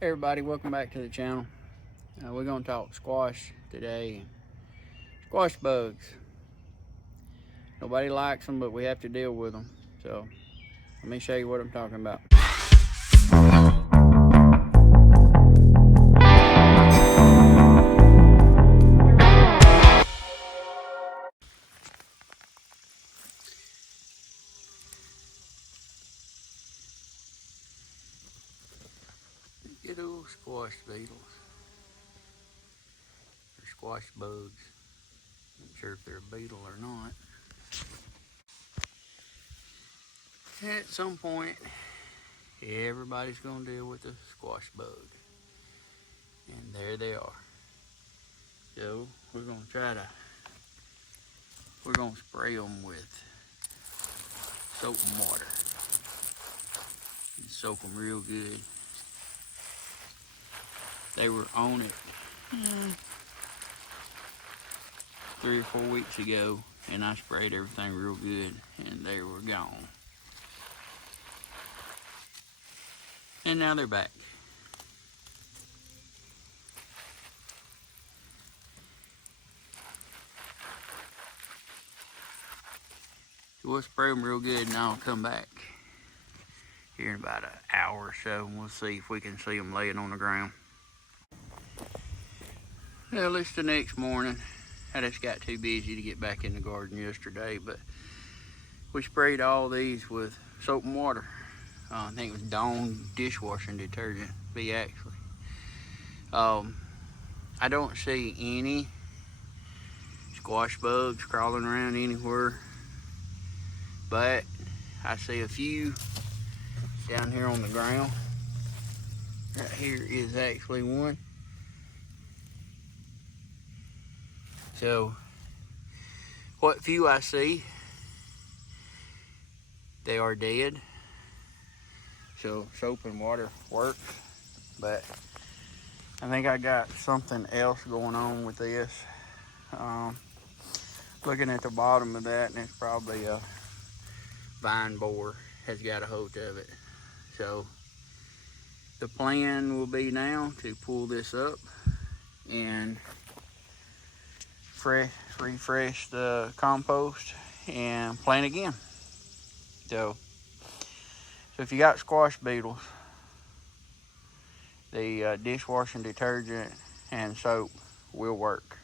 Hey everybody, welcome back to the channel. We're going to talk squash today. Squash bugs. Nobody likes them, but we have to deal with them. So let me show you what I'm talking about. Get old squash beetles, or squash bugs. Not sure if they're a beetle or not. At some point, everybody's going to deal with a squash bug. And there they are. So we're going to spray them with soap and water. And soak them real good. They were on it 3 or 4 weeks ago, and I sprayed everything real good, and they were gone. And now they're back. So we'll spray them real good, and I'll come back here in about an hour or so, and we'll see if we can see them laying on the ground. Well, it's the next morning. I just got too busy to get back in the garden yesterday, but we sprayed all these with soap and water. I think it was Dawn dishwashing detergent, actually. I don't see any squash bugs crawling around anywhere, but I see a few down here on the ground. Right here is actually one. So what few I see, they are dead. So soap and water works, but I think I got something else going on with this. Looking at the bottom of that, and it's probably a vine borer has got a hold of it. So the plan will be now to pull this up and refresh the compost and plant again. So if you got squash beetles, the dishwashing detergent and soap will work.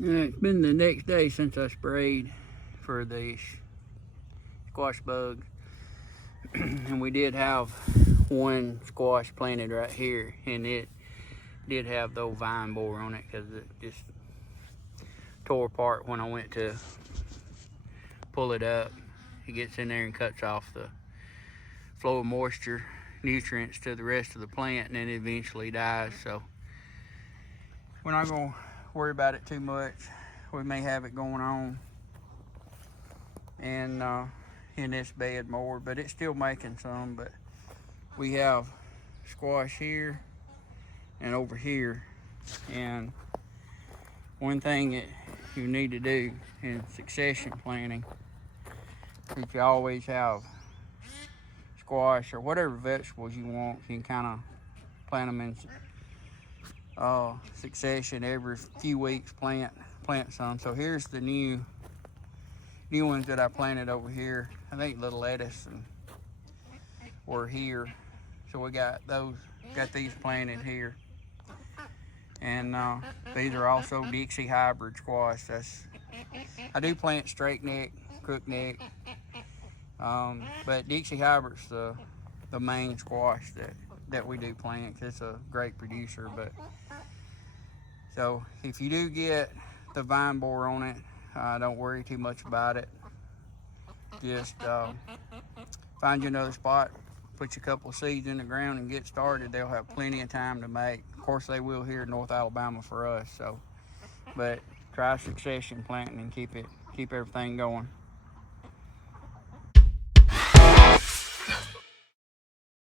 It's been the next day since I sprayed for the squash bugs, and we did have one squash planted right here, and it did have the old vine borer on it because it just tore apart when I went to pull it up. It gets in there and cuts off the flow of moisture, nutrients to the rest of the plant, and then it eventually dies. So we're not going to worry about it too much. We may have it going on and in this bed more, but it's still making some. But we have squash here and over here, and one thing that you need to do in succession planting, if you always have squash or whatever vegetables you want, you can kind of plant them in succession. Every few weeks plant some. So here's the new ones that I planted over here. I think little lettuce and were here, so we got these planted here. And these are also Dixie hybrid squash. I do plant straight neck, crook neck, but Dixie hybrid's the main squash that we do plant, because it's a great producer. But so if you do get the vine borer on it, don't worry too much about it. Just find you another spot, put you a couple of seeds in the ground and get started. They'll have plenty of time to make. Of course they will here in North Alabama for us. So, but try succession planting and keep everything going.